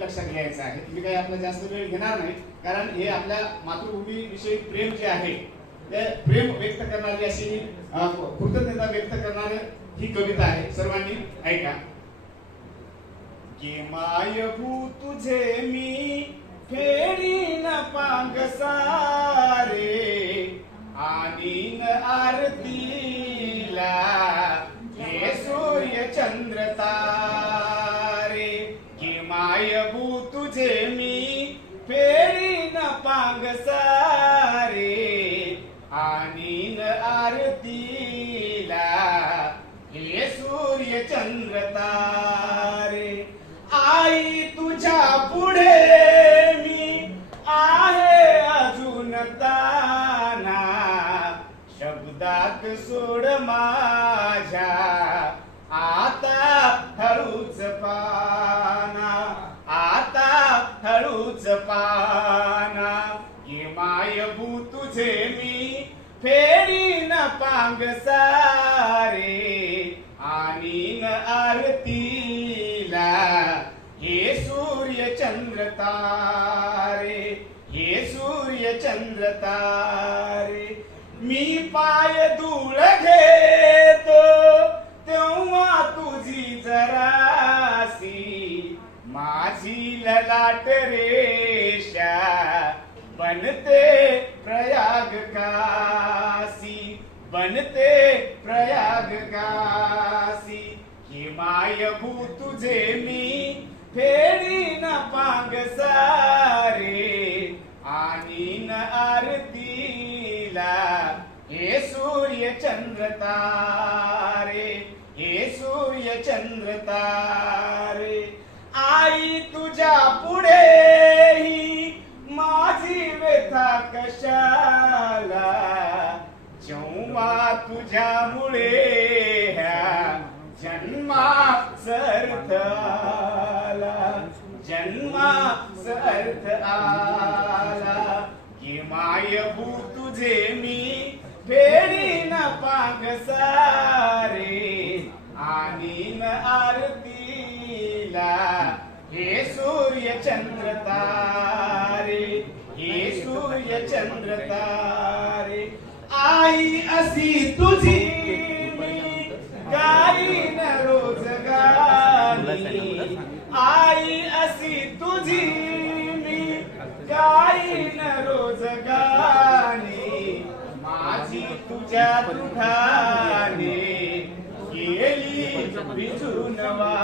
लक्षात घ्यायचं आहे. मी काही आपला जास्त वेळ घेणार नाही, कारण हे आपल्या मातृभूमी विषयी प्रेम जे आहे ते प्रेम व्यक्त करणारी अशी कृतज्ञता व्यक्त करणारी ही कविता आहे. सर्वांनी ऐका. की मायभू तुझे मी फेडीन पांगसारे आणीन आरतीला हे सूर्य चंद्र तारे. की मायभू तुझे मी फेडीन पांगसारे आणीन आरतीला हे सूर्य चंद्र तारे. आई तुझ्या पुढे मी आहे अजून ताना शब्दात सोड माझ्या आता हळूच पाना आता हळूच पाना. की मायभू तुझे मी फेडीन पांगसारे आणीन आरतीला हे सूर्य चंद्र तारे हे सूर्य चंद्र तारे. मी पाय धूळ घेतो तेव्हा तुझी जरासी माझी ललाट रेषा बनते प्रयाग काशी बनते प्रयाग काशी. की मायभू तुझे मी फेडीन पांगसारे आणीन आरतीला हे सूर्य चंद्र तारे हे सूर्य चंद्र तारे. आई तुझ्या पुढेही माझी व्यथा कशाला जेव्हा तुझ्यामुळे ह्या जन्माच अर्थ आला जन्माच अर्थ आला. की मायभू तुझे मी फेडीन पांगसारे आणीन आरतीला हे सूर्य चंद्र तारे हे सूर्य चंद्र तारे. आई अशी तुझी मी गाईन रोज गाणी आई अशी तुझी मी गाईन रोज गाणी माझी तुझ्या दुधाने गेली भिजून वा